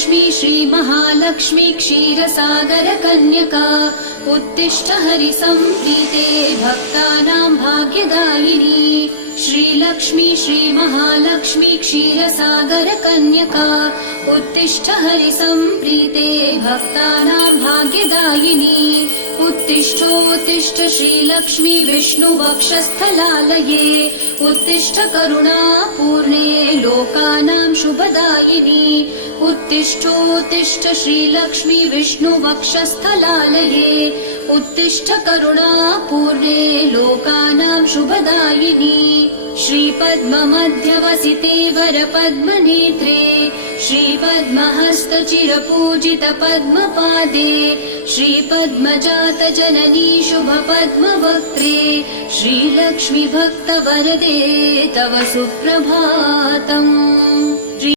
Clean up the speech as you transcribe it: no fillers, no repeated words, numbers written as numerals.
श्रीलक्ष्मी श्रीमहालक्ष्मी क्षीरसागरकन्यका उत्तिष्ठ हरिसम्प्रीते भक्तानां भाग्यदायिनी। श्रीलक्ष्मी श्रीमहालक्ष्मी क्षीरसागरकन्यका उत्तिष्ठ हरिसम्प्रीते भक्तानां भाग्यदायिनी। उत्तिष्ठोत्तिष्ठ श्रीलक्ष्मी विष्णुवक्षस्थलालये उत्तिष्ठ करुणापूर्णे लोकानां शुभदायिनी। उत्तिष्ठोत्तिष्ठ श्रीलक्ष्मी विष्णुवक्षस्थलालये उत्तिष्ठ करुणापूर्णे लोकानां शुभदायिनी। श्रीपद्ममध्यवसिते वरपद्मनेत्रे श्रीपद्महस्तचिरपूजित पद्मपादे श्रीपद्मजातजननी शुभपद्मवक्त्रे श्रीलक्ष्मी भक्तवरदे तव सुप्रभातम्।